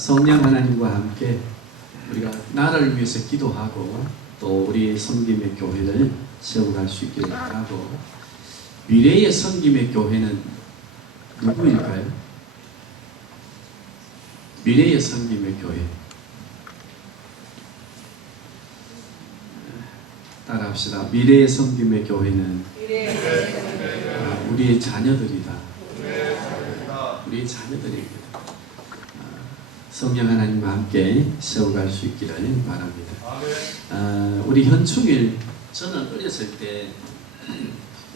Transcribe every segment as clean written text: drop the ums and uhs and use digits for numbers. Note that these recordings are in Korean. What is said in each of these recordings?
성령 하나님과 함께 우리가 나라를 위해서 기도하고 또 우리 섬김의 교회를 세워갈 수 있기를 바라고, 미래의 섬김의 교회는 누구일까요? 미래의 섬김의 교회. 따라합시다. 미래의 섬김의 교회는 우리의 자녀들이다. 우리의 자녀들입니다. 성령 하나님과 함께 세워갈 수 있기를 바랍니다. 우리 현충일, 저는 어렸을 때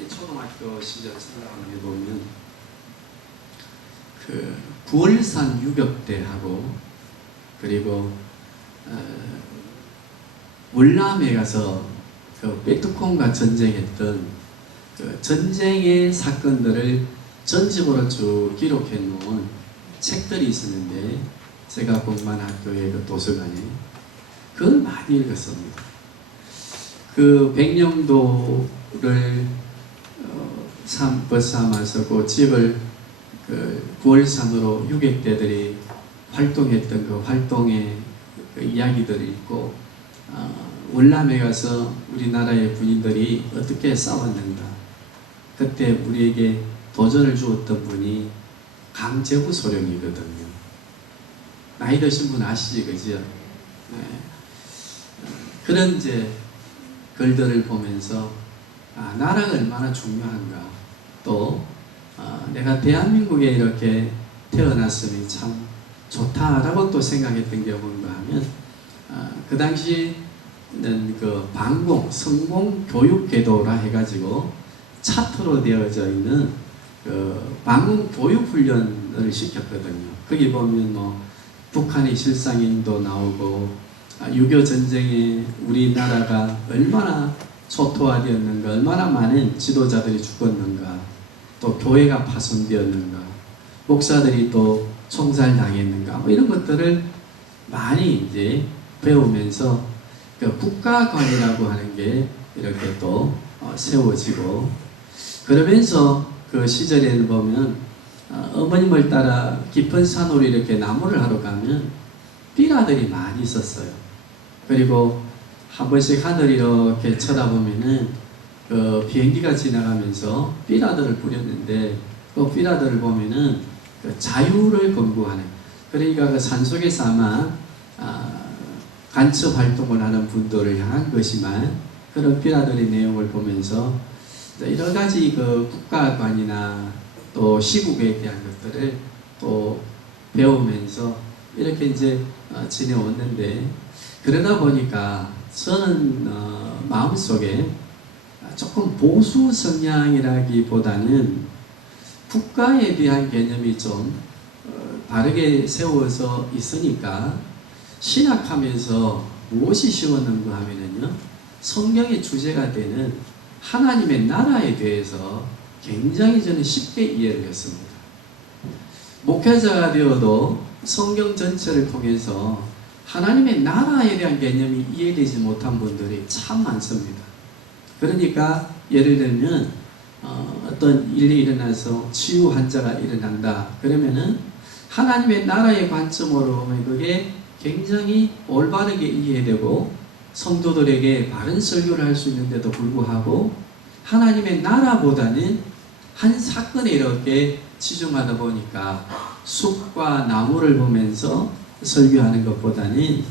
초등학교 시절 생각을 해보면 그 9월산 유격대하고 그리고 월남에 가서 그 베트콩과 전쟁했던 그 전쟁의 사건들을 전집으로 쭉 기록해 놓은 책들이 있었는데, 제가 공부한 학교의 그 도서관에 그걸 많이 읽었습니다. 그 백령도를 벗삼아서 그 집을 그 9월산으로 유격대들이 활동했던 그 활동의 그 이야기들을 읽고, 월남에 가서 우리나라의 군인들이 어떻게 싸웠는가, 그때 우리에게 도전을 주었던 분이 강제구 소령이거든요. 나이 드신 분 아시지, 그죠? 네. 그런 이제 글들을 보면서 나라가 얼마나 중요한가, 또 내가 대한민국에 이렇게 태어났으니 참 좋다라고 또 생각했던 게 뭔가 하면, 그 당시는 그 방공, 성공 교육 궤도라 해가지고 차트로 되어져 있는 그 방공 교육 훈련을 시켰거든요. 거기 보면 뭐 북한의 실상인도 나오고, 6.25 전쟁에 우리나라가 얼마나 초토화되었는가, 얼마나 많은 지도자들이 죽었는가, 또 교회가 파손되었는가, 목사들이 또 총살당했는가, 뭐 이런 것들을 많이 이제 배우면서 그 국가관이라고 하는 게 이렇게 또 세워지고, 그러면서 그 시절에는 보면 어머님을 따라 깊은 산으로 이렇게 나무를 하러 가면 삐라들이 많이 있었어요. 그리고 한 번씩 하늘 이렇게 쳐다보면은 그 비행기가 지나가면서 삐라들을 뿌렸는데, 그 삐라들을 보면은 그 자유를 권고하는, 그러니까 그 산속에서 아마 간첩 활동을 하는 분들을 향한 것이만, 그런 삐라들의 내용을 보면서 여러 가지 그 국가관이나 또 시국에 대한 것들을 또 배우면서 이렇게 이제 지내왔는데, 그러다 보니까 저는 마음속에 조금 보수 성향이라기보다는 국가에 대한 개념이 좀 바르게 세워서 있으니까, 신학하면서 무엇이 쉬웠는가 하면은요, 성경의 주제가 되는 하나님의 나라에 대해서 굉장히 저는 쉽게 이해를 했습니다. 목회자가 되어도 성경 전체를 통해서 하나님의 나라에 대한 개념이 이해되지 못한 분들이 참 많습니다. 그러니까 예를 들면 어떤 일이 일어나서 치유 환자가 일어난다 그러면은 하나님의 나라의 관점으로 보면 그게 굉장히 올바르게 이해되고 성도들에게 바른 설교를 할 수 있는데도 불구하고, 하나님의 나라보다는 한 사건에 이렇게 치중하다 보니까 숲과 나무를 보면서 설교하는 것보다는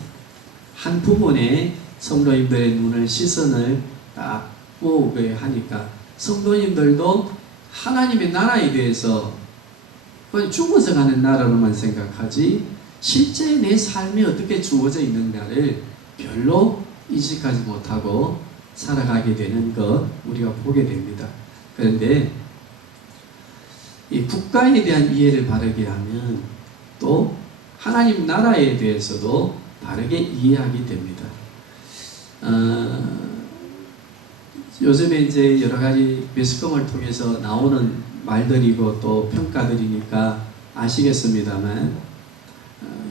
한 부분에 성도님들의 눈을, 시선을 딱 모으게 하니까 성도님들도 하나님의 나라에 대해서 그건 죽어서 가는 나라로만 생각하지, 실제 내 삶이 어떻게 주어져 있는가를 별로 인식하지 못하고 살아가게 되는 것 우리가 보게 됩니다. 그런데 이 국가에 대한 이해를 바르게 하면 또 하나님 나라에 대해서도 바르게 이해하게 됩니다. 요즘에 이제 여러 가지 매스컴을 통해서 나오는 말들이고 또 평가들이니까 아시겠습니다만,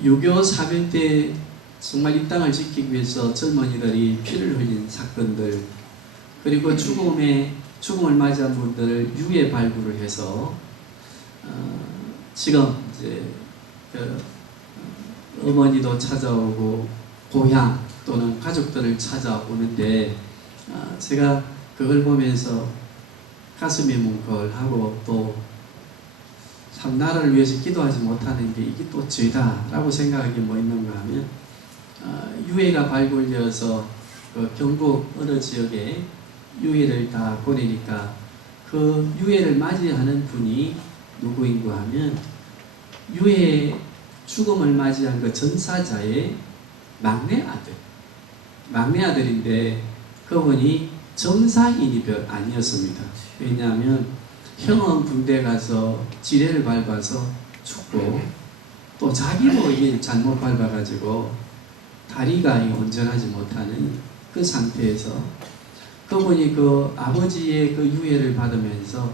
6.25 사변 때 정말 이 땅을 지키기 위해서 젊은이들이 피를 흘린 사건들, 그리고 죽음을 맞이한 분들을 유해 발굴을 해서 지금 이제 어머니도 찾아오고 고향 또는 가족들을 찾아오는데 제가 그걸 보면서 가슴이 뭉클하고 또 참 나라를 위해서 기도하지 못하는 게 이게 또 죄다라고 생각하기 뭐 있는가 하면 유해가 발굴되어서 그 경북 어느 지역에 유해를 다 보내니까 그 유해를 맞이하는 분이 누구인가 하면 유해 죽음을 맞이한 그 전사자의 막내 아들인데 그분이 정상인이 아니었습니다. 왜냐하면 형은 군대 가서 지뢰를 밟아서 죽고 또 자기도 이게 잘못 밟아가지고 다리가 온전하지 못하는 그 상태에서 그분이 그 아버지의 그 유해를 받으면서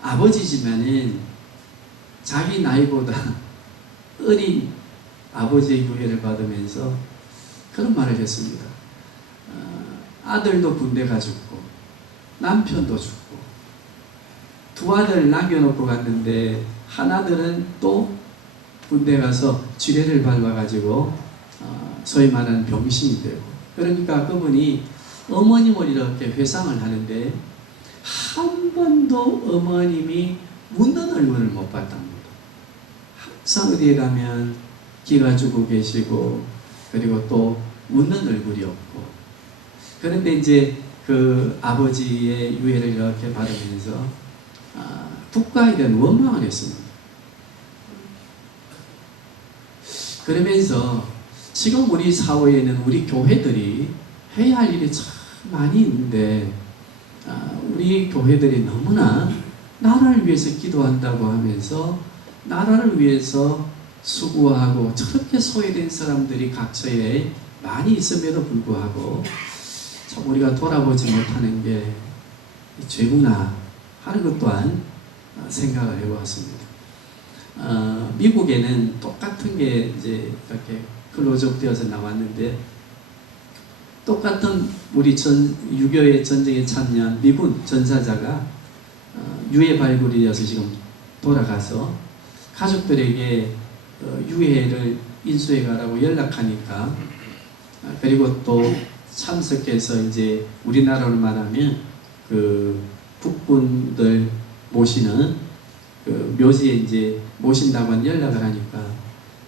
아버지지만은 자기 나이보다 어린 아버지의 유해를 받으면서 그런 말을 했습니다. 아들도 군대 가 죽고 남편도 죽고 두 아들 남겨놓고 갔는데 한 아들은 또 군대 가서 지뢰를 밟아가지고 소위 말하는 병신이 되고 그러니까 그분이 어머님을 이렇게 회상을 하는데 한 번도 어머님이 웃는 얼굴을 못 봤답니다. 항상 어디에 가면 기가 죽고 계시고 그리고 또 웃는 얼굴이 없고 그런데 이제 그 아버지의 유해를 이렇게 받으면서 국가에 대한 원망을 했습니다. 그러면서 지금 우리 사회에는 우리 교회들이 해야 할 일이 참 많이 있는데 우리 교회들이 너무나 나라를 위해서 기도한다고 하면서 나라를 위해서 수고하고 저렇게 소외된 사람들이 각처에 많이 있음에도 불구하고 참 우리가 돌아보지 못하는 게 죄구나 하는 것 또한 생각을 해보았습니다. 미국에는 똑같은 게 이제 이렇게 클로즈업 되어서 나왔는데 똑같은 우리 6.25의 전쟁에 참여한 미군 전사자가 유해 발굴이 되어서 지금 돌아가서 가족들에게 유해를 인수해 가라고 연락하니까 그리고 또 참석해서 이제 우리나라로 말하면 그 국군들 모시는 그 묘지에 이제 모신다고 연락을 하니까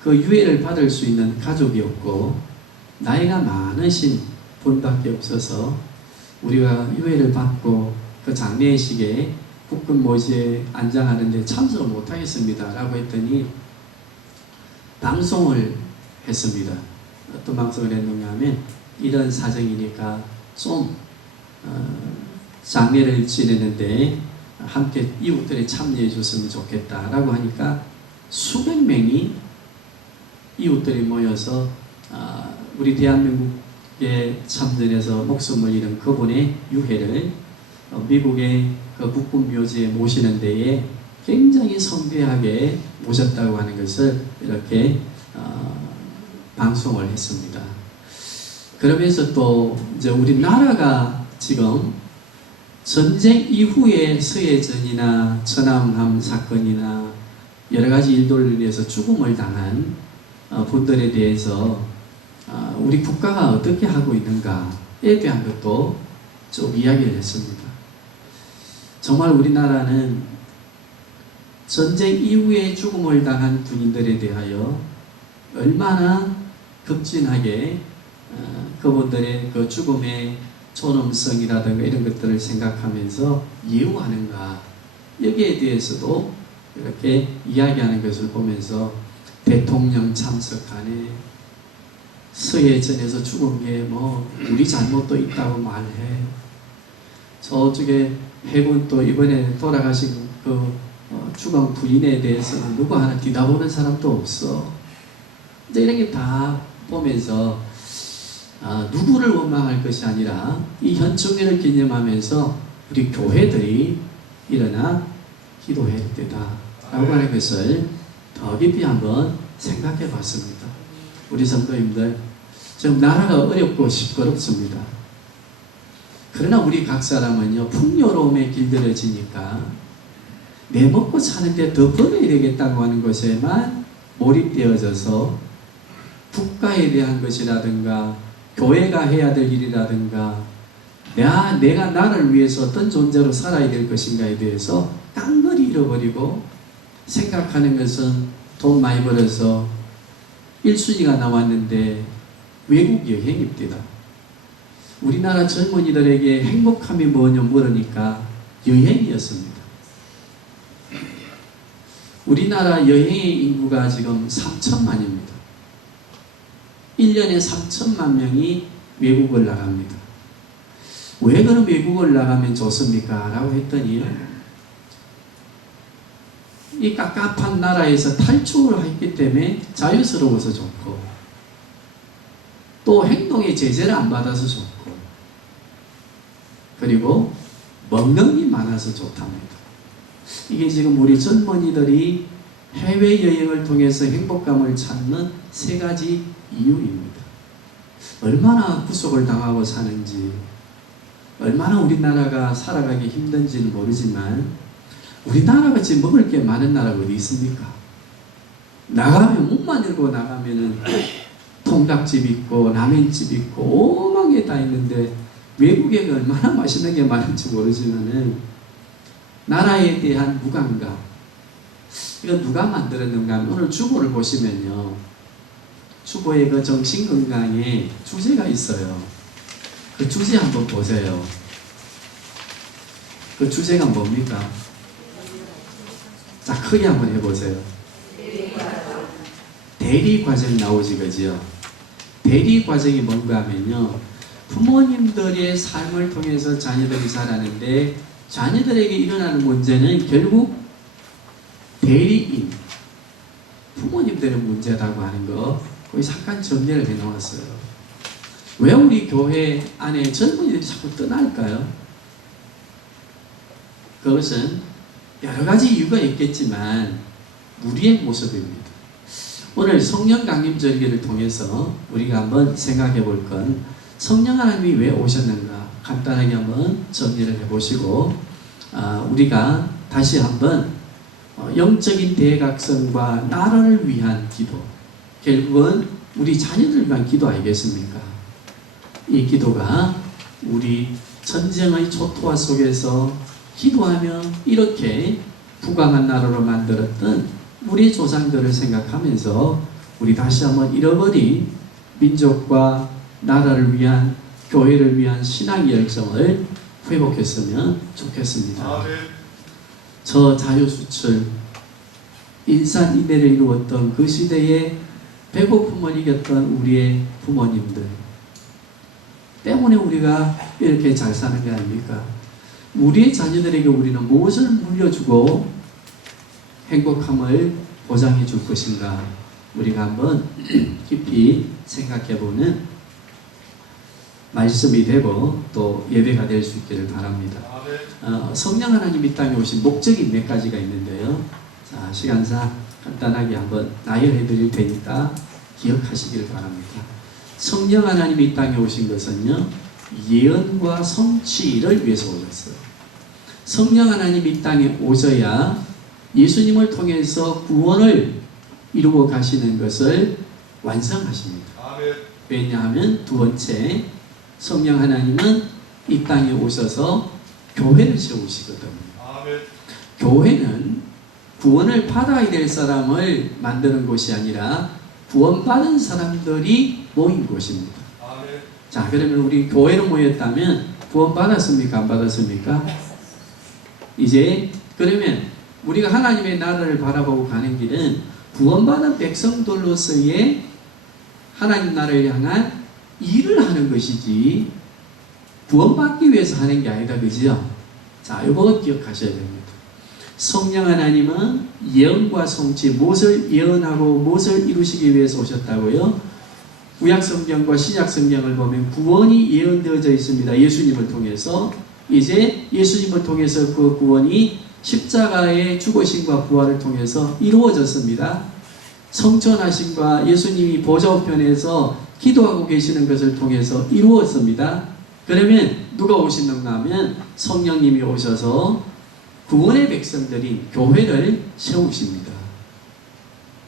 그 유해를 받을 수 있는 가족이 없고 나이가 많으신 분밖에 없어서 우리가 유해를 받고 그 장례식에 국군 모시에 안장하는데 참석을 못하겠습니다 라고 했더니 방송을 했습니다. 어떤 방송을 했는가 하면 이런 사정이니까 좀 장례를 지내는데 함께 이웃들이 참여해 줬으면 좋겠다라고 하니까 수백 명이 이웃들이 모여서 우리 대한민국에 참전해서 목숨을 잃은 그분의 유해를 미국의 그 국군 묘지에 모시는 데에 굉장히 성대하게 모셨다고 하는 것을 이렇게 방송을 했습니다. 그러면서 또 이제 우리나라가 지금 전쟁 이후에 서해전이나 천안함 사건이나 여러 가지 일들로 인해서 죽음을 당한 분들에 대해서 우리 국가가 어떻게 하고 있는가에 대한 것도 좀 이야기를 했습니다. 정말 우리나라는 전쟁 이후에 죽음을 당한 군인들에 대하여 얼마나 극진하게 그분들의 그 죽음의 존엄성이라든가 이런 것들을 생각하면서 예우하는가 여기에 대해서도 이렇게 이야기하는 것을 보면서 대통령 참석하네 서해전에서 죽은 게 뭐 우리 잘못도 있다고 말해 저쪽에 해군 또 이번에 돌아가신 그 주방 부인에 대해서는 누구 하나 뒤다보는 사람도 없어. 이제 이런 게 다 보면서 누구를 원망할 것이 아니라 이 현충일을 기념하면서 우리 교회들이 일어나 기도해야 되다 라고 하는 것을 더 깊이 한번 생각해 봤습니다. 우리 성도님들 지금 나라가 어렵고 시끄럽습니다. 그러나 우리 각 사람은요 풍요로움에 길들여지니까 내 먹고 사는데 더 벌어야 되겠다고 하는 것에만 몰입되어져서 국가에 대한 것이라든가 교회가 해야 될 일이라든가 내가 나를 위해서 어떤 존재로 살아야 될 것인가에 대해서 깡그리 잃어버리고 생각하는 것은 돈 많이 벌어서 1순위가 나왔는데 외국 여행입니다. 우리나라 젊은이들에게 행복함이 뭐냐 물으니까 여행이었습니다. 우리나라 여행의 인구가 지금 3천만입니다. 1년에 3천만 명이 외국을 나갑니다. 왜 그럼 외국을 나가면 좋습니까? 라고 했더니 이 깝깝한 나라에서 탈출을 했기 때문에 자유스러워서 좋고 또 행동의 제재를 안 받아서 좋고 그리고 먹는 게 많아서 좋답니다. 이게 지금 우리 젊은이들이 해외여행을 통해서 행복감을 찾는 세 가지 이유입니다. 얼마나 구속을 당하고 사는지 얼마나 우리나라가 살아가기 힘든지는 모르지만 우리나라같이 먹을 게 많은 나라가 어디 있습니까? 나가면 문만 열고 나가면은 통닭집 있고 라면집 있고 오만 개 다 있는데 외국에 얼마나 맛있는 게 많은지 모르지만은 나라에 대한 무감각 이거 누가 만들었는가 하면 오늘 주보를 보시면요 주보에 그 정신건강에 주제가 있어요. 그 주제 한번 보세요. 그 주제가 뭡니까? 자, 크게 한번 해보세요. 대리 과정 나오지, 그죠? 대리 과정이 뭔가 하면요. 부모님들의 삶을 통해서 자녀들이 자라는데 자녀들에게 일어나는 문제는 결국 대리인, 부모님들의 문제라고 하는 거 거의 잠깐 정리를 해놓았어요. 왜 우리 교회 안에 젊은이들이 자꾸 떠날까요? 그것은 여러 가지 이유가 있겠지만 우리의 모습입니다. 오늘 성령 강림 절기를 통해서 우리가 한번 생각해 볼 건 성령 하나님이 왜 오셨는가 간단하게 한번 정리를 해보시고 우리가 다시 한번 영적인 대각성과 나라를 위한 기도 결국은 우리 자녀들을 위한 기도 아니겠습니까? 이 기도가 우리 전쟁의 초토화 속에서 기도하며 이렇게 부강한 나라로 만들었던 우리 조상들을 생각하면서 우리 다시 한번 잃어버린 민족과 나라를 위한 교회를 위한 신앙의 열정을 회복했으면 좋겠습니다. 저 자유수출 인산인해를 이루었던 그 시대에 배고픔을 이겼던 우리의 부모님들 때문에 우리가 이렇게 잘 사는 게 아닙니까? 우리의 자녀들에게 우리는 무엇을 물려주고 행복함을 보장해 줄 것인가 우리가 한번 깊이 생각해보는 말씀이 되고 또 예배가 될 수 있기를 바랍니다. 성령 하나님 이 땅에 오신 목적이 몇 가지가 있는데요. 자, 시간상 간단하게 한번 나열해 드릴 테니까 기억하시기를 바랍니다. 성령 하나님 이 땅에 오신 것은요 예언과 성취를 위해서 오셨어요. 성령 하나님 이 땅에 오셔야 예수님을 통해서 구원을 이루어 가시는 것을 완성하십니다. 왜냐하면 두 번째 성령 하나님은 이 땅에 오셔서 교회를 세우시거든요. 교회는 구원을 받아야 될 사람을 만드는 곳이 아니라 구원받은 사람들이 모인 곳입니다. 자, 그러면 우리 교회로 모였다면 구원받았습니까? 안 받았습니까? 이제 그러면 우리가 하나님의 나라를 바라보고 가는 길은 구원받은 백성들로서의 하나님 나라를 향한 일을 하는 것이지 구원받기 위해서 하는 게 아니다. 그죠? 자, 이거 기억하셔야 됩니다. 성령 하나님은 예언과 성취, 무엇을 예언하고 무엇을 이루시기 위해서 오셨다고요? 구약성경과 신약성경을 보면 구원이 예언되어져 있습니다. 예수님을 통해서. 이제 예수님을 통해서 그 구원이 십자가의 죽으심과 부활을 통해서 이루어졌습니다. 성천하심과 예수님이 보좌우편에서 기도하고 계시는 것을 통해서 이루었습니다. 그러면 누가 오시는가 하면 성령님이 오셔서 구원의 백성들인 교회를 세우십니다.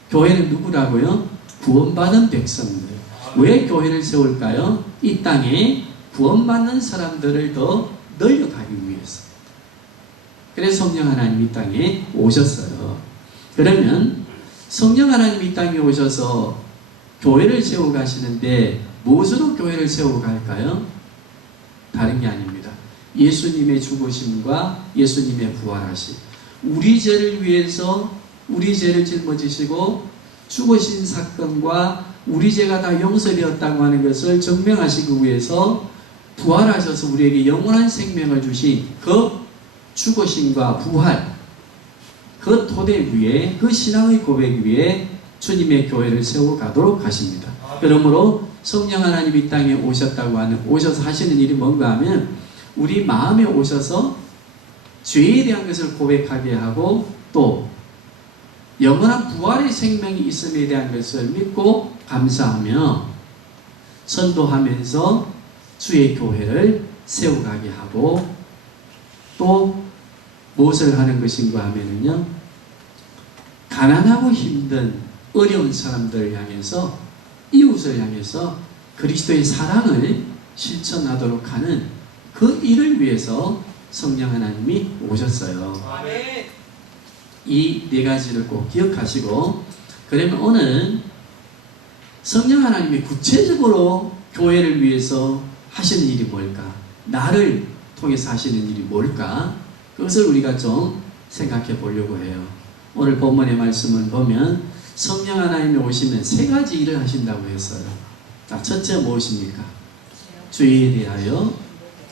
교회는 누구라고요? 구원받은 백성들. 왜 교회를 세울까요? 이 땅에 구원받는 사람들을 더 늘려가기 위해서. 그래서 성령 하나님 이 땅에 오셨어요. 그러면 성령 하나님 이 땅에 오셔서 교회를 세우고 가시는데 무엇으로 교회를 세우고 갈까요? 다른 게 아닙니다. 예수님의 죽으심과 예수님의 부활하심. 우리 죄를 위해서 우리 죄를 짊어지시고 죽으신 사건과 우리 죄가 다 용서되었다고 하는 것을 증명하시기 위해서 부활하셔서 우리에게 영원한 생명을 주신 그 죽으심과 부활, 그 토대 위에, 그 신앙의 고백 위에 주님의 교회를 세워 가도록 하십니다. 그러므로 성령 하나님 이 땅에 오셨다고 하는, 오셔서 하시는 일이 뭔가 하면 우리 마음에 오셔서 죄에 대한 것을 고백하게 하고 또 영원한 부활의 생명이 있음에 대한 것을 믿고 감사하며 선도하면서 주의 교회를 세워가게 하고 또 무엇을 하는 것인가 하면요, 가난하고 힘든 어려운 사람들을 향해서 이웃을 향해서 그리스도의 사랑을 실천하도록 하는 그 일을 위해서 성령 하나님이 오셨어요. 이 네 가지를 꼭 기억하시고, 그러면 오늘 성령 하나님이 구체적으로 교회를 위해서 하시는 일이 뭘까? 나를 통해서 하시는 일이 뭘까? 그것을 우리가 좀 생각해 보려고 해요. 오늘 본문의 말씀을 보면 성령 하나님이 오시면 세 가지 일을 하신다고 했어요. 자, 첫째 무엇입니까? 죄에 대하여,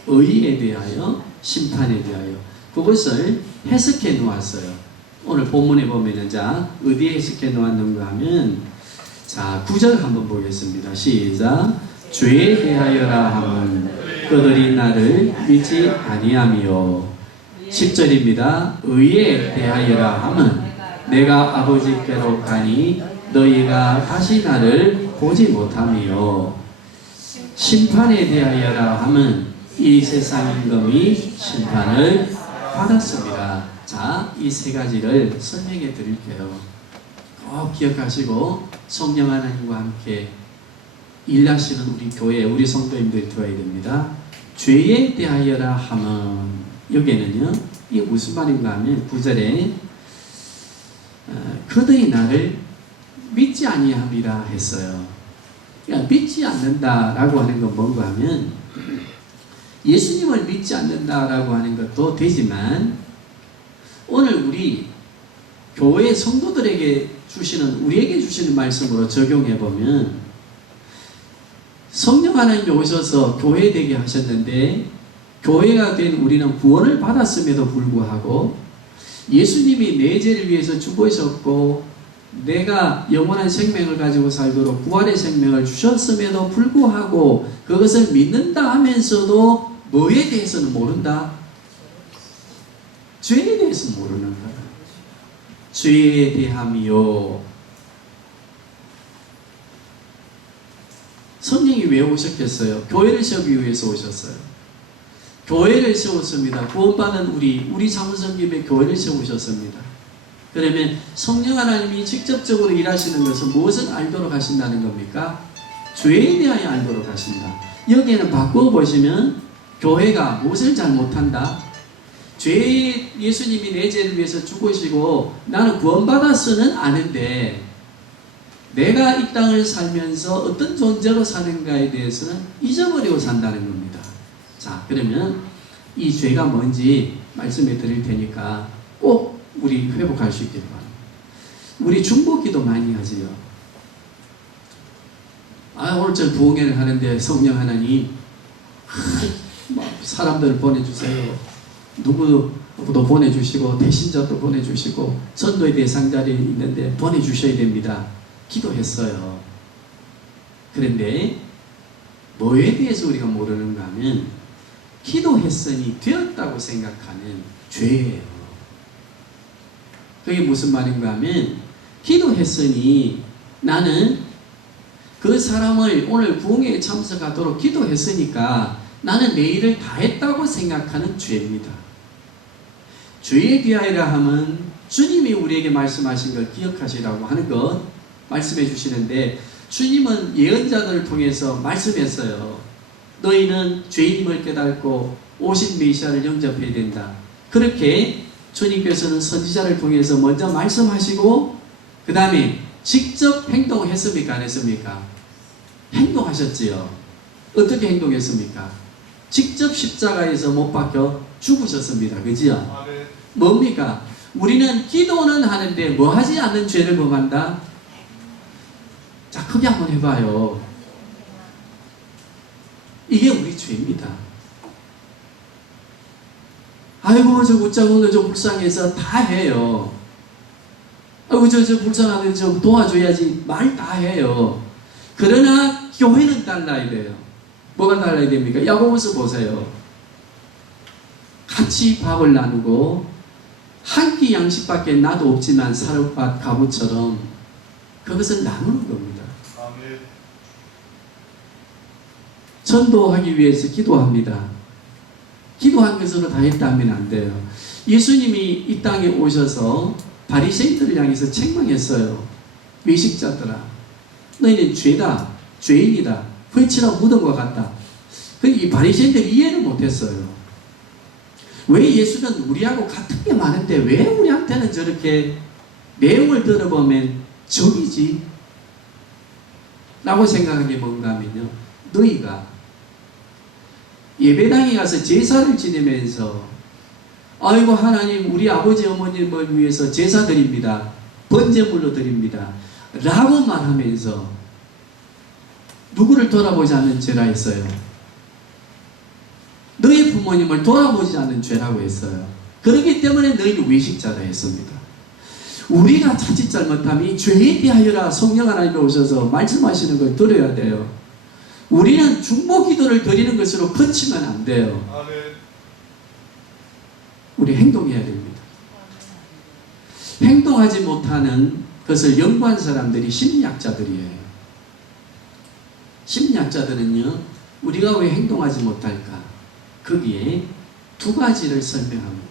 의에 대하여, 심판에 대하여. 그것을 해석해 놓았어요. 오늘 본문에 보면은, 자, 어디에 해석해 놓았는가 하면, 자, 9절 한번 보겠습니다. 시작. 죄에 대하여라 함은 그들이 나를 믿지 아니하며. 10절입니다. 의에 대하여라 함은 내가 아버지께로 가니 너희가 다시 나를 보지 못하며. 심판에 대하여라 함은 이 세상 임금이 심판을 받았습니다. 자, 이 세 가지를 설명해 드릴게요. 꼭 기억하시고 성령 하나님과 함께 일하시는 우리 교회, 우리 성도님들이 되어야 됩니다. 죄에 대하여라 함은, 여기에는요, 이게 무슨 말인가 하면 9절에 그들이 나를 믿지 아니함이라 했어요. 그러니까 믿지 않는다라고 하는 건 뭔가 하면 예수님을 믿지 않는다라고 하는 것도 되지만 오늘 우리 교회 성도들에게 주시는, 우리에게 주시는 말씀으로 적용해 보면 성령 하나님이 오셔서 교회 되게 하셨는데 교회가 된 우리는 구원을 받았음에도 불구하고 예수님이 내 죄를 위해서 죽으셨고 내가 영원한 생명을 가지고 살도록 부활의 생명을 주셨음에도 불구하고 그것을 믿는다 하면서도 뭐에 대해서는 모른다? 죄에 대해서 모르는 거야. 죄에 대함이요. 성령이 왜 오셨겠어요? 교회를 세우기 위해서 오셨어요. 교회를 세웠습니다. 구원받은 우리 장로성김에 교회를 세우셨습니다. 그러면 성령 하나님이 직접적으로 일하시는 것은 무엇을 알도록 하신다는 겁니까? 죄에 대하여 알도록 하신다. 여기에는 바꾸어 보시면 교회가 무엇을 잘못한다? 예수님이 내 죄를 위해서 죽으시고 나는 구원받았으는 아는데 내가 이 땅을 살면서 어떤 존재로 사는가에 대해서는 잊어버리고 산다는 겁니다. 자, 그러면 이 죄가 뭔지 말씀해 드릴 테니까 꼭 우리 회복할 수 있기를 바랍니다. 우리 중보기도 많이 하지요. 오늘 저 부흥회를 하는데 성령 하나님 사람들을 보내주세요. 누구도 보내주시고 대신자도 보내주시고 전도의 대상자리 있는데 보내주셔야 됩니다. 기도했어요. 그런데 뭐에 대해서 우리가 모르는가 하면 기도했으니 되었다고 생각하는 죄예요. 그게 무슨 말인가 하면 기도했으니 나는 그 사람을 오늘 부흥회에 참석하도록 기도했으니까 나는 내 일을 다 했다고 생각하는 죄입니다. 죄에 대하여라 함은 주님이 우리에게 말씀하신 걸 기억하시라고 하는 것 말씀해 주시는데, 주님은 예언자들을 통해서 말씀했어요. 너희는 죄인임을 깨닫고 오신 메시아를 영접해야 된다. 그렇게 주님께서는 선지자를 통해서 먼저 말씀하시고 그 다음에 직접 행동했습니까? 안 했습니까? 행동하셨지요. 어떻게 행동했습니까? 직접 십자가에서 못 박혀 죽으셨습니다. 그지요? 뭡니까? 우리는 기도는 하는데 뭐 하지 않는 죄를 범한다? 자, 크게 한번 해봐요. 이게 우리 죄입니다. 아이고 저 웃자고 저 불쌍해서 다 해요. 아이고 저 불쌍하게 저 도와줘야지 말 다 해요. 그러나 교회는 달라야 돼요. 뭐가 달라야 됩니까? 야고보서 보세요. 같이 밥을 나누고 한 끼 양식밖에 나도 없지만 사르밧 가부처럼 그것을 나누는 겁니다. 아멘. 전도하기 위해서 기도합니다. 기도한 것으로 다 했다 하면 안 돼요. 예수님이 이 땅에 오셔서 바리새인들을 향해서 책망했어요. 외식자들아, 너희는 죄다, 죄인이다, 흙칠한 무덤과 같다. 이 바리새인들이 이해를 못했어요. 왜 예수는 우리하고 같은 게 많은데 왜 우리한테는 저렇게 내용을 들어보면 적이지? 라고 생각한 게 뭔가 하면요, 너희가 예배당에 가서 제사를 지내면서 아이고 하나님 우리 아버지 어머님을 위해서 제사 드립니다, 번제물로 드립니다 라고 말하면서 누구를 돌아보지 않는 죄라 했어요? 너희 부모님을 돌아보지 않는 죄라고 했어요. 그렇기 때문에 너희는 외식자라 했습니다. 우리가 자칫 잘못하면 이 죄에 대하여라 성령 하나님이 오셔서 말씀하시는 걸 들어야 돼요. 우리는 중보 기도를 드리는 것으로 그치면 안 돼요. 아멘. 우리 행동해야 됩니다. 행동하지 못하는 것을 연구한 사람들이 심리학자들이에요. 심리학자들은요, 우리가 왜 행동하지 못할까? 거기에 두 가지를 설명합니다.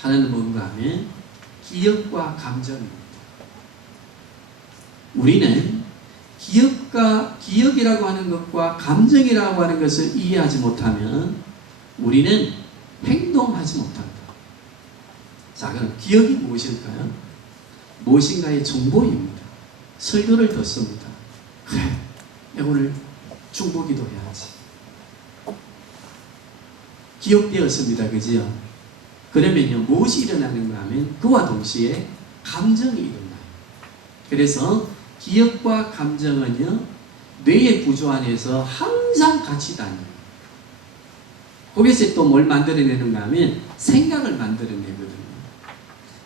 하나는 뭔가 하면 기억과 감정입니다. 우리는 기억이라고 하는 것과 감정이라고 하는 것을 이해하지 못하면 우리는 행동하지 못한다. 자, 그럼 기억이 무엇일까요? 무엇인가의 정보입니다. 설교를 듣습니다. 그래, 내가 오늘 중보기도 해야지. 기억되었습니다. 그지요? 그러면요, 무엇이 일어나는가 하면 그와 동시에 감정이 일어나요. 그래서 기억과 감정은요, 뇌의 구조 안에서 항상 같이 다녀요. 거기서 또 뭘 만들어내는가 하면 생각을 만들어내거든요.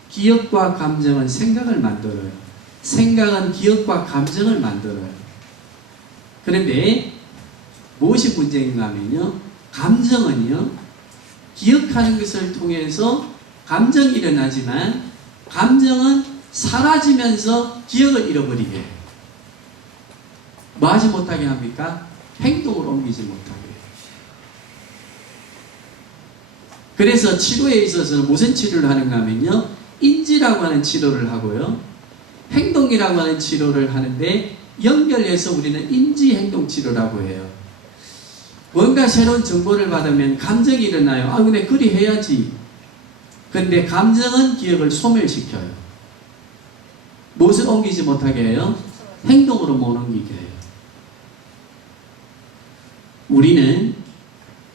기억과 감정은 생각을 만들어요. 생각은 기억과 감정을 만들어요. 그런데 무엇이 문제인가 하면요, 감정은요, 기억하는 것을 통해서 감정이 일어나지만 감정은 사라지면서 기억을 잃어버리게 해요. 뭐 하지 못하게 합니까? 행동을 옮기지 못하게 해요. 그래서 치료에 있어서는 무슨 치료를 하는가 하면요, 인지라고 하는 치료를 하고요, 행동이라고 하는 치료를 하는데 연결해서 우리는 인지행동치료라고 해요. 뭔가 새로운 정보를 받으면 감정이 일어나요. 아, 근데 그리 해야지. 근데 감정은 기억을 소멸시켜요. 무엇을 옮기지 못하게 해요? 행동으로 못 옮기게 해요. 우리는,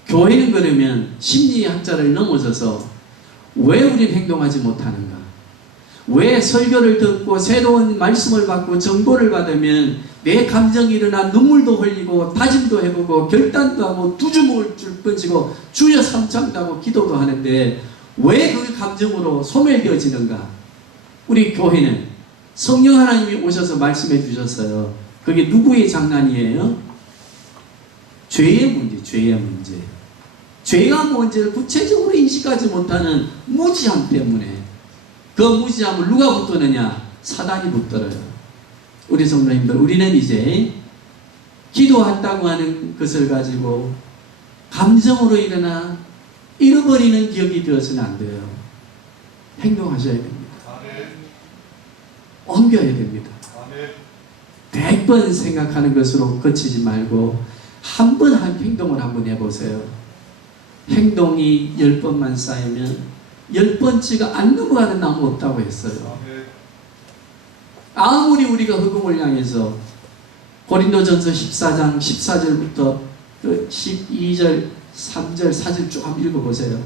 교회는 그러면 심리학자를 넘어서서 왜 우리는 행동하지 못하는가? 왜 설교를 듣고 새로운 말씀을 받고 정보를 받으면 내 감정이 일어나 눈물도 흘리고 다짐도 해보고 결단도 하고 두 주먹을 던지고 주여 삼창도 하고 기도도 하는데 왜 그 감정으로 소멸되어지는가? 우리 교회는 성령 하나님이 오셔서 말씀해 주셨어요. 그게 누구의 장난이에요? 죄의 문제, 죄의 문제. 죄가 뭔지를 구체적으로 인식하지 못하는 무지함 때문에, 그 무지함을 누가 붙드느냐? 사단이 붙들어요. 우리 성도님들, 우리는 이제 기도한다고 하는 것을 가지고 감정으로 일어나 잃어버리는 기억이 되어서는 안 돼요. 행동하셔야 됩니다. 옮겨야 됩니다. 아멘. 100번 생각하는 것으로 그치지 말고 한 번 한 행동을 한번 해보세요. 행동이 10번만 쌓이면 10번째가 안 넘어가는 나무 없다고 했어요. 아멘. 아무리 우리가 흑음을 향해서 고린도전서 14장 14절부터 12절, 3절, 4절 쭉 한번 읽어보세요.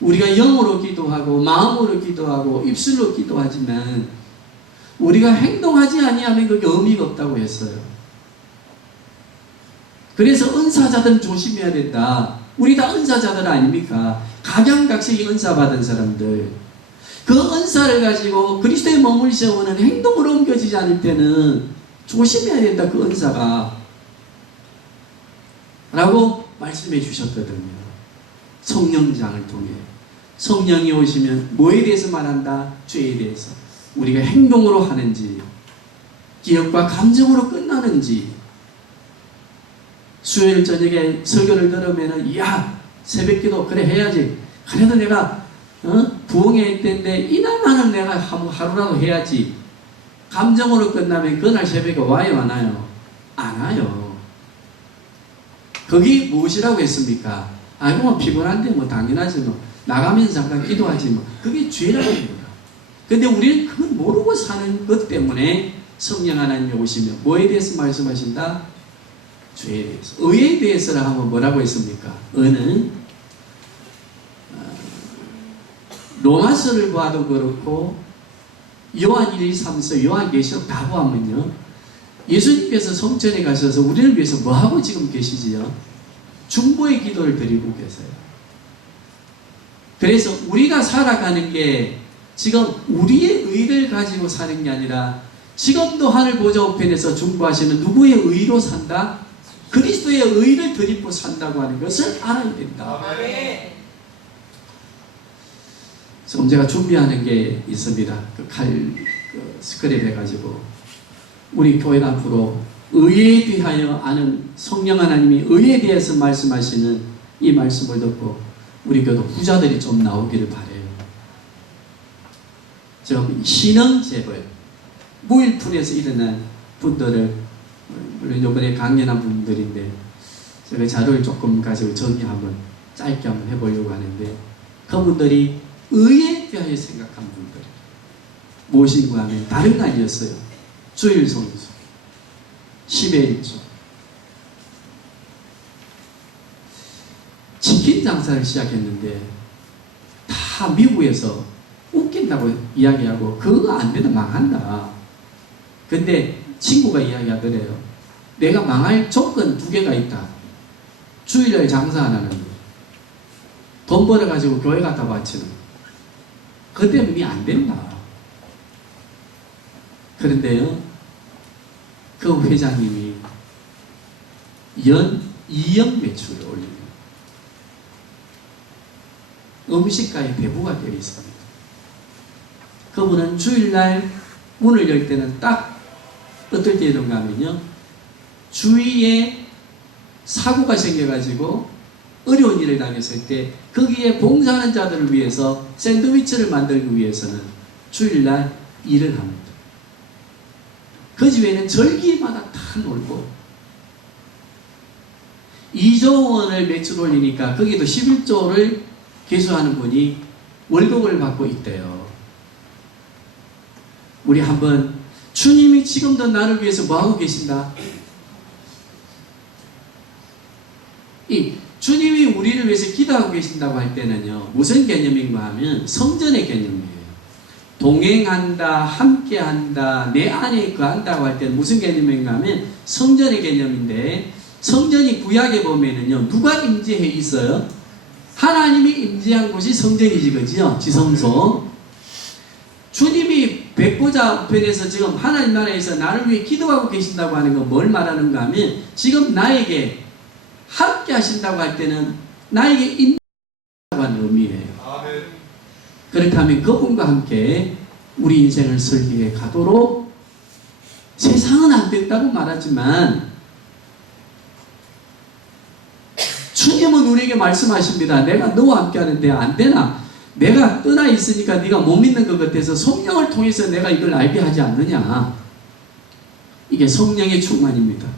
우리가 영으로 기도하고 마음으로 기도하고 입술로 기도하지만 우리가 행동하지 아니하면 그게 의미가 없다고 했어요. 그래서 은사자들은 조심해야 된다. 우리 다 은사자들 아닙니까? 각양각색의 은사 받은 사람들. 그 은사를 가지고 그리스도의 몸을 세우는 행동으로 옮겨지지 않을 때는 조심해야 된다. 그 은사가. 라고 말씀해 주셨거든요. 성령장을 통해. 성령이 오시면 뭐에 대해서 말한다? 죄에 대해서. 우리가 행동으로 하는지, 기억과 감정으로 끝나는지. 수요일 저녁에 설교를 들으면은, 야, 새벽기도 그래 해야지. 그래도 내가 부흥회 때인데 이날만은 내가 하루라도 해야지. 감정으로 끝나면 그날 새벽에 와요, 안 와요? 안 와요. 그게 무엇이라고 했습니까? 아이고 뭐 피곤한데 뭐 당연하지 뭐 나가면서 잠깐 기도하지 뭐. 그게 죄라고 합니다. 근데 우리는 그걸 모르고 사는 것 때문에 성령 하나님이 오시면 뭐에 대해서 말씀하신다? 죄에 대해서. 의에 대해서는 하면 뭐라고 했습니까? 의는 로마서를 봐도 그렇고 요한 1, 2, 3서 요한계시록 다 보면요. 예수님께서 성전에 가셔서 우리를 위해서 뭐하고 지금 계시지요? 중보의 기도를 드리고 계세요. 그래서 우리가 살아가는 게 지금 우리의 의를 가지고 사는 게 아니라 지금도 하늘 보좌 우편에서 중보하시는 누구의 의로 산다? 그리스도의 의를 드리고 산다고 하는 것을 알아야 된다. 아멘. 지금 제가 준비하는 게 있습니다. 스크랩 해가지고 우리 교회 앞으로 의에 대하여 아는 성령 하나님이 의에 대해서 말씀하시는 이 말씀을 듣고 우리 교도 부자들이 좀 나오기를 바래요. 지금 신앙재벌, 무일푼에서 일어난 분들을, 물론 이번에 강연한 분들인데 제가 자료를 조금 가지고 정리 한번 짧게 한번 해보려고 하는데 그분들이 의에 대하여 생각한 분들 무엇인가 하면 다른 거 아니었어요. 주일 성수, 10의 1조, 치킨 장사를 시작했는데 다 미국에서 웃긴다고 이야기하고 그거 안 되면 망한다. 근데 친구가 이야기하더래요. 내가 망할 조건 2개가 있다. 주일날 장사 안 하는 거, 돈 벌어가지고 교회 갖다 바치는 거. 그 때문에 안 된다. 그런데요, 그 회장님이 연 2억 매출을 올립니다. 음식가의 대부가 되어 있습니다. 그분은 주일날 문을 열 때는 딱 어떨 때 이런가 하면요, 주위에 사고가 생겨가지고 어려운 일을 당했을 때 거기에 봉사하는 자들을 위해서 샌드위치를 만들기 위해서는 주일날 일을 합니다. 그 집에는 절기마다 다 놀고 2조 원을 매출 올리니까 거기도 11조를 개수하는 분이 월급을 받고 있대요. 우리 한번 주님이 지금도 나를 위해서 뭐하고 계신다? 이 주님이 우리를 위해서 기도하고 계신다고 할 때는요, 무슨 개념인가 하면 성전의 개념이에요. 동행한다, 함께한다, 내 안에 거한다고 할 때는 무슨 개념인가 하면 성전의 개념인데, 성전이 구약에 보면은요, 누가 임재해 있어요? 하나님이 임재한 곳이 성전이지, 그죠? 지성소. 주님이 백보자 우편에서 지금 하나님 나라에서 나를 위해 기도하고 계신다고 하는 건 뭘 말하는가 하면 지금 나에게 함께 하신다고 할 때는 나에게 인도하는 의미예요. 아멘. 그렇다면 그분과 함께 우리 인생을 설계해 가도록, 세상은 안 된다고 말하지만 주님은 우리에게 말씀하십니다. 내가 너와 함께 하는데 안 되나? 내가 떠나 있으니까 네가 못 믿는 것 같아서 성령을 통해서 내가 이걸 알게 하지 않느냐. 이게 성령의 충만입니다.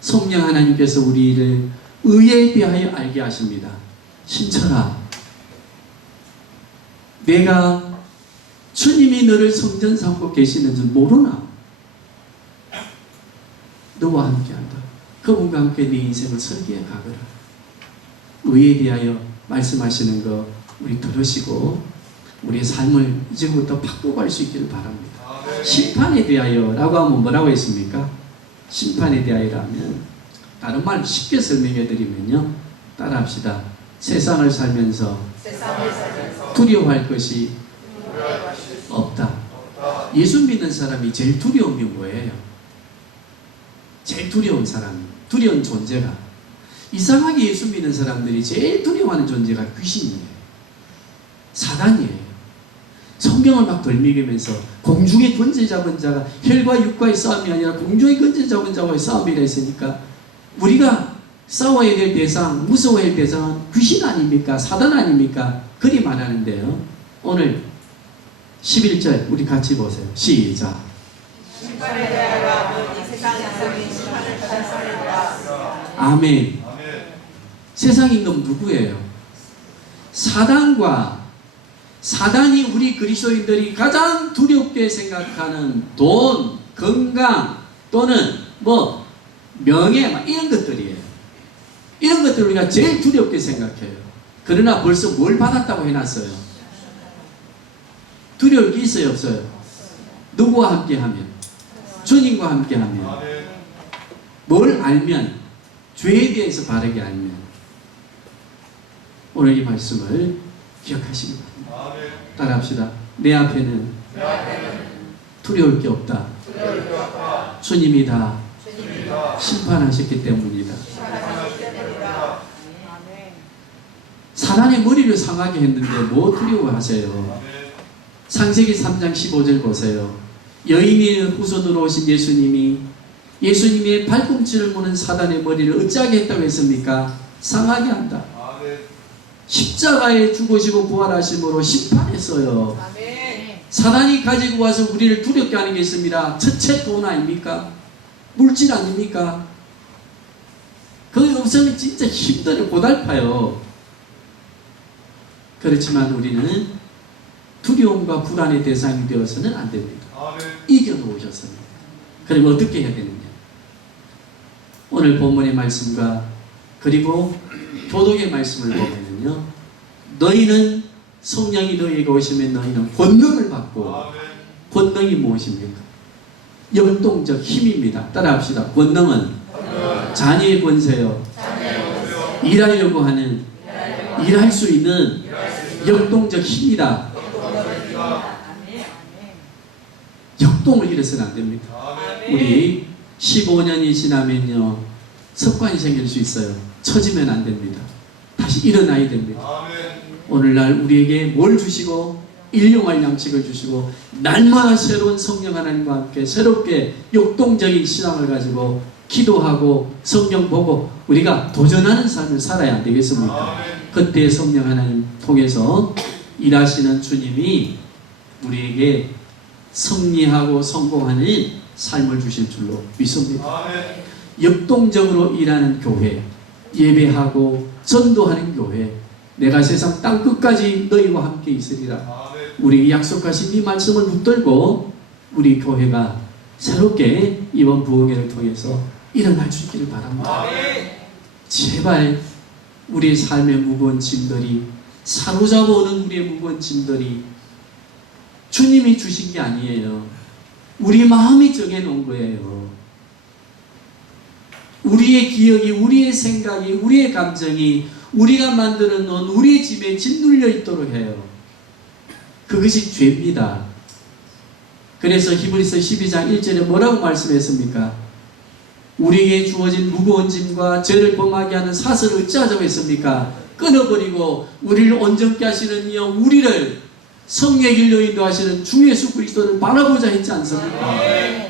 성령 하나님께서 우리를 의에 대하여 알게 하십니다. 신철아, 내가 주님이 너를 성전 삼고 계시는 줄 모르나? 너와 함께한다. 그분과 함께 네 인생을 설계해 가거라. 의에 대하여 말씀하시는 거 우리 들으시고 우리의 삶을 이제부터 바꿔갈 수 있기를 바랍니다. 심판에 대하여 라고 하면 뭐라고 했습니까? 심판에 대하여라면 다른 말 쉽게 설명해 드리면요, 따라합시다. 세상을 살면서 두려워할 것이 없다. 예수 믿는 사람이 제일 두려운 게 뭐예요? 제일 두려운 사람이, 두려운 존재가, 이상하게 예수 믿는 사람들이 제일 두려워하는 존재가 귀신이에요. 사단이에요. 성경을 막 돌미기면서 공중에 권세 잡은 자가 혈과 육과의 싸움이 아니라 공중에 권세 잡은 자와의 싸움이라 했으니까 우리가 싸워야 될 대상, 무서워야 할 대상은 귀신 아닙니까? 사단 아닙니까? 그리 말하는데요. 오늘 11절 우리 같이 보세요. 시작. 심판에 대하여 이 세상에서 심판을 받았으리라. 아멘. 세상 임금 누구예요? 사단이 우리 그리스도인들이 가장 두렵게 생각하는 돈, 건강 또는 뭐 명예 이런 것들이에요. 이런 것들 우리가 제일 두렵게 생각해요. 그러나 벌써 뭘 받았다고 해놨어요? 두려울 게 있어요, 없어요? 누구와 함께하면? 주님과 함께하면. 뭘 알면? 죄에 대해서 바르게 알면. 오늘 이 말씀을 기억하시기 바랍니다. 따라합시다. 내 앞에는 두려울 게 없다. 주님이 다 심판하셨기 때문이다. 사단의 머리를 상하게 했는데 뭐 두려워하세요? 창세기 3장 15절 보세요. 여인의 후손으로 오신 예수님이 예수님의 발꿈치를 무는 사단의 머리를 어찌하게 했다고 했습니까? 상하게 한다. 십자가에 죽으시고 부활하심으로 심판했어요. 사단이 가지고 와서 우리를 두렵게 하는 게 있습니다. 첫째 돈 아닙니까? 물질 아닙니까? 그게 없으면 진짜 힘들어요. 고달파요. 그렇지만 우리는 두려움과 불안의 대상이 되어서는 안 됩니다. 이겨놓으셨습니다. 그럼 어떻게 해야 되느냐? 오늘 본문의 말씀과 그리고 도덕의 말씀을 보면요, 너희는 성령이 너희에게 오시면 너희는 권능을 받고, 권능이 무엇입니까? 역동적 힘입니다. 따라합시다. 권능은 자녀의 권세요. 일하려고 하는, 일할 수 있는 역동적 힘이다. 역동을 일어서는 안 됩니다. 우리 15년이 지나면요, 습관이 생길 수 있어요. 처지면 안 됩니다. 다시 일어나야 됩니다. 오늘날 우리에게 뭘 주시고 일용할 양식을 주시고 날마다 새로운 성령 하나님과 함께 새롭게 역동적인 신앙을 가지고 기도하고 성경 보고 우리가 도전하는 삶을 살아야 안 되겠습니까? 그때 성령 하나님 통해서 일하시는 주님이 우리에게 승리하고 성공하는 삶을 주실 줄로 믿습니다. 역동적으로 일하는 교회, 예배하고 전도하는 교회, 내가 세상 땅끝까지 너희와 함께 있으리라. 우리 약속하신 이 말씀을 붙들고 우리 교회가 새롭게 이번 부흥회를 통해서 일어날 수 있기를 바랍니다. 제발 우리의 삶의 무거운 짐들이, 사로잡아 오는 우리의 무거운 짐들이 주님이 주신 게 아니에요. 우리 마음이 정해놓은 거예요. 우리의 기억이, 우리의 생각이, 우리의 감정이 우리가 만들어 놓은 우리의 짐에 짓눌려 있도록 해요. 그것이 죄입니다. 그래서 히브리서 12장 1절에 뭐라고 말씀했습니까? 우리에게 주어진 무거운 짐과 죄를 범하게 하는 사슬을 어찌하자고 했습니까? 끊어버리고 우리를 온전케 하시는 이여 우리를 성령의 길로 인도하시는 주 예수 그리스도를 바라보자 했지 않습니까?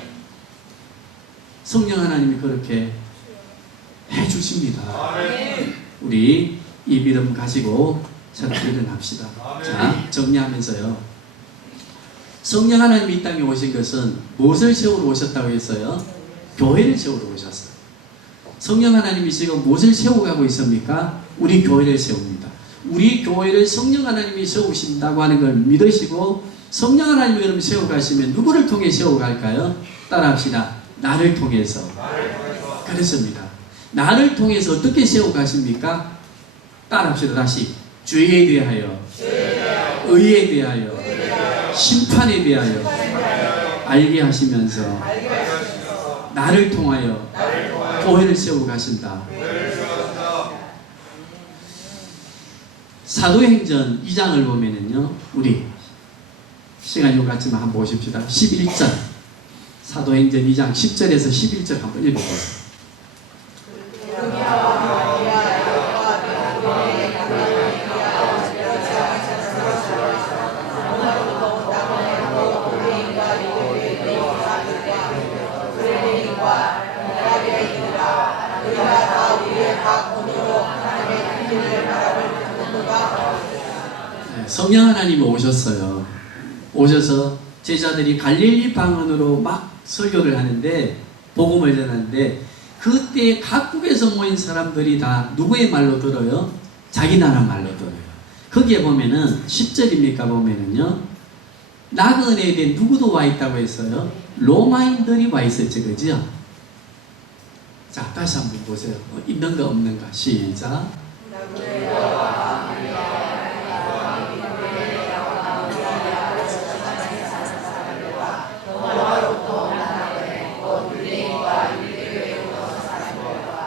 성령 하나님이 그렇게 해주십니다. 우리 이 믿음 가지고 저는 일어납시다. 자, 정리하면서요. 성령 하나님이 이 땅에 오신 것은 무엇을 세우러 오셨다고 했어요? 교회를 세우러 오셨어요. 성령 하나님이 지금 무엇을 세워가고 있습니까? 우리 교회를 세웁니다. 우리 교회를 성령 하나님이 세우신다고 하는 걸 믿으시고, 성령 하나님이 그럼 세워가시면 누구를 통해 세워갈까요? 따라합시다. 나를 통해서. 그렇습니다. 나를 통해서 어떻게 세워가십니까? 따라합시다. 다시. 죄에 대하여, 의에 대하여, 심판에 대하여 알게 하시면서 나를 통하여 교회를 세워가신다. 사도행전 2장을 보면은요, 우리 시간이 요같지만 한번 보십시다. 11절, 사도행전 2장 10절에서 11절 한번 읽어보세요. 성령 하나님이 오셨어요. 오셔서 제자들이 갈릴리 방언으로 막 설교를 하는데, 복음을 전하는데, 그때 각국에서 모인 사람들이 다 누구의 말로 들어요? 자기 나라 말로 들어요. 거기에 보면은 10절입니까 보면은요, 나그네에 대해 누구도 와 있다고 했어요? 로마인들이 와 있었지, 그죠? 자, 다시 한번 보세요. 있는가 없는가? 시작.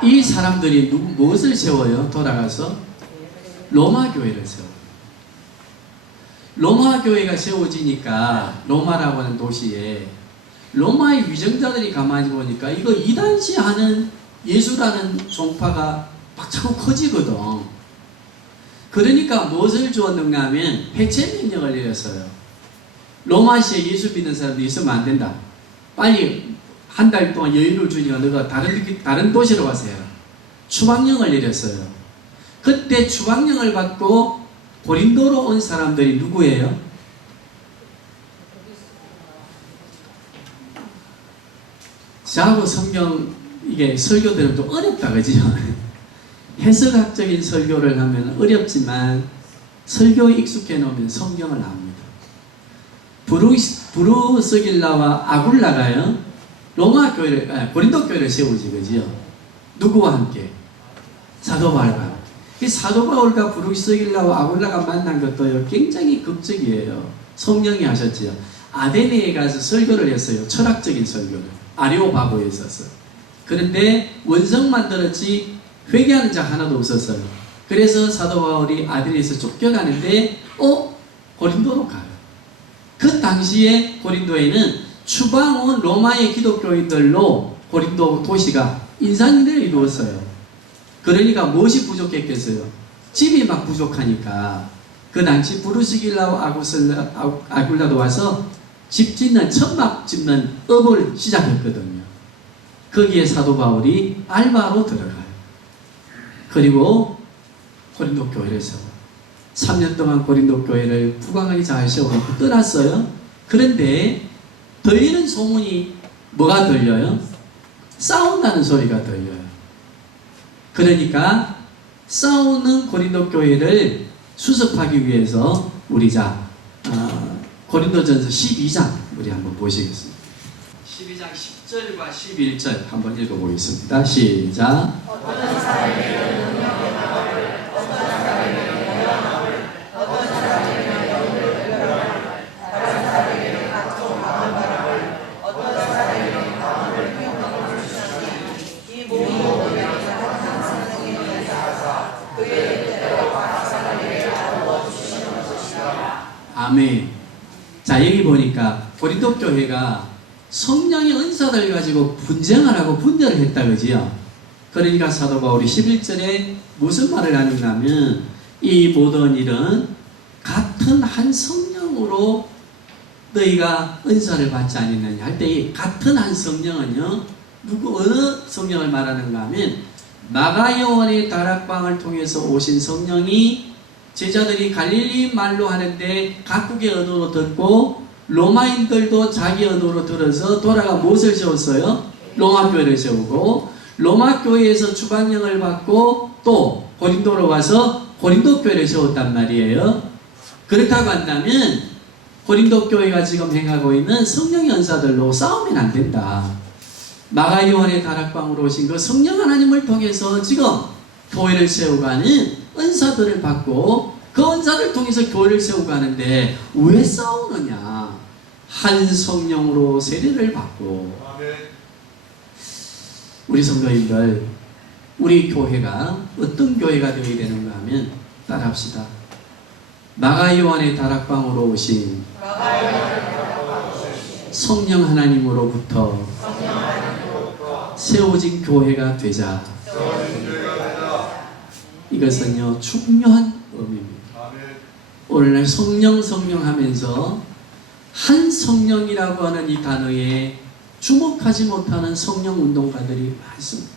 이 사람들이 무엇을 세워요? 돌아가서 로마 교회를 세워요. 로마 교회가 세워지니까 로마라고 하는 도시에 로마의 위정자들이 가만히 보니까 이거 이단시하는 예수라는 종파가 막 자꾸 커지거든. 그러니까 무엇을 주었는가 하면 해체 명령을 내렸어요. 로마시에 예수 믿는 사람들이 있으면 안 된다. 빨리 한 달 동안 여유를 주니까 너가 다른 도시로 가서 해라. 추방령을 내렸어요. 그때 추방령을 받고 고린도로 온 사람들이 누구예요? 저하고 성경 이게 설교들은 좀 어렵다, 그죠? 해석학적인 설교를 하면 어렵지만 설교에 익숙해 놓으면 성경을 압니다. 브루스길라와 아굴라가요, 로마 교회를, 고린도 교회를 세우지, 그죠? 누구와 함께? 사도 바울과 함께. 이 사도 바울과 브루스길라와 아굴라가 만난 것도요, 굉장히 극적이에요. 성령이 하셨지요. 아데네에 가서 설교를 했어요. 철학적인 설교를. 아레오바고에 있었어요. 그런데 원성 만들었지 회개하는 자 하나도 없었어요. 그래서 사도 바울이 아데네에서 쫓겨가는데 고린도로 가요. 그 당시에 고린도에는 추방 온 로마의 기독교인들로 고린도 도시가 인산인대를 이루었어요. 그러니까 무엇이 부족했겠어요? 집이 막 부족하니까 그 당시 브루스길라와 아굴라도 와서 집 짓는, 천막 짓는 업을 시작했거든요. 거기에 사도 바울이 알바로 들어가요. 그리고 고린도 교회를 세워요. 3년 동안 고린도 교회를 부강하게 잘 세우고 떠났어요. 그런데 들리는 소문이 뭐가 들려요? 싸운다는 소리가 들려요. 그러니까 싸우는 고린도 교회를 수습하기 위해서 우리 고린도전서 12장 우리 한번 보시겠습니다. 12장 10절과 11절 한번 읽어보겠습니다. 시작. 어떤 사람에게는 능력의 마음을, 어떤 사람에게는 영향을, 어떤 사람에게는 영을 변화를, 다른 사람에게는 각종 강한 바람을, 어떤 사람에게는 강함을 평강을 주시니 이 모든 양에서 항상 성령이 하사 그의 뜻대로 각 사람에게 나누어 주시는 것이다. 아멘. 자, 여기 보니까 고린도 교회가 성령의 은사를 가지고 분쟁을 하고 분열을 했다, 그지요? 그러니까 사도 바울이 11절에 무슨 말을 하는가 하면 이 모든 일은 같은 한 성령으로 너희가 은사를 받지 않았느냐 할 때 이 같은 한 성령은요, 어느 성령을 말하는가 하면 마가요한의 다락방을 통해서 오신 성령이 제자들이 갈릴리 말로 하는데 각국의 언어로 듣고 로마인들도 자기 언어로 들어서 돌아가 무엇을 세웠어요? 로마 교회를 세우고 로마 교회에서 주방령을 받고 또 고린도로 와서 고린도 교회를 세웠단 말이에요. 그렇다고 한다면 고린도 교회가 지금 행하고 있는 성령의 은사들로 싸우면 안 된다. 마가 요한의 다락방으로 오신 그 성령 하나님을 통해서 지금 교회를 세우가는 은사들을 받고 그 은사를 통해서 교회를 세우가는데 왜 싸우느냐? 한 성령으로 세례를 받고. 우리 성도님들, 우리 교회가 어떤 교회가 되어야 되는가 하면 따라합시다. 마가 요한의 다락방으로 오신 성령 하나님으로부터 세워진 교회가 되자. 이것은요 중요한 의미입니다. 오늘날 성령 하면서 한 성령이라고 하는 이 단어에 주목하지 못하는 성령 운동가들이 많습니다.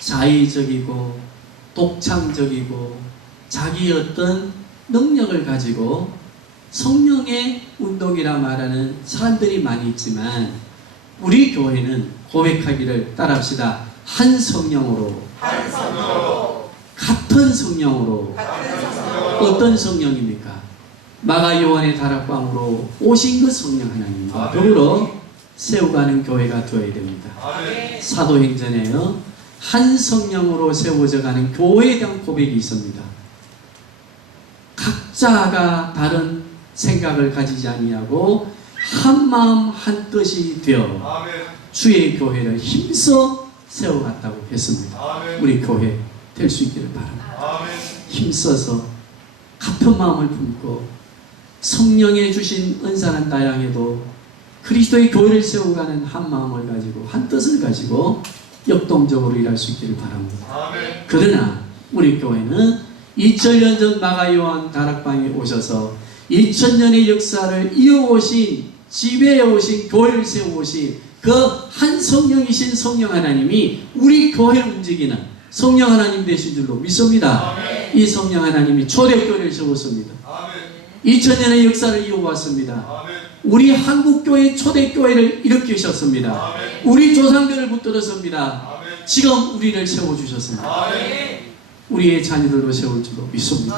자의적이고 독창적이고 자기 어떤 능력을 가지고 성령의 운동이라 말하는 사람들이 많이 있지만 우리 교회는 고백하기를 따라합시다. 한 성령으로, 같은 성령으로. 어떤 성령입니까? 마가 요한의 다락방으로 오신 그 성령 하나님과 더불어 세워가는 교회가 되어야 됩니다. 사도행전에요 한 성령으로 세워져 가는 교회에 대한 고백이 있습니다. 각자가 다른 생각을 가지지 아니하고 한 마음 한 뜻이 되어 주의 교회를 힘써 세워갔다고 했습니다. 우리 교회 될 수 있기를 바랍니다. 힘써서 같은 마음을 품고 성령에 주신 은사는 다양해도 그리스도의 교회를 세워가는 한 마음을 가지고 한 뜻을 가지고 역동적으로 일할 수 있기를 바랍니다. 그러나 우리 교회는 2000년 전 마가 요한 다락방에 오셔서 2000년의 역사를 이어오신 지배해 오신 교회를 세워오신 그 한 성령이신 성령 하나님이 우리 교회를 움직이는 성령 하나님 되신 줄로 믿습니다. 이 성령 하나님이 초대교회를 세웠습니다. 2000년의 역사를 이어왔습니다. 우리 한국교회 초대교회를 일으키셨습니다. 우리 조상들을 붙들었습니다. 지금 우리를 세워주셨습니다. 우리의 자녀들로 세울 줄로 믿습니다.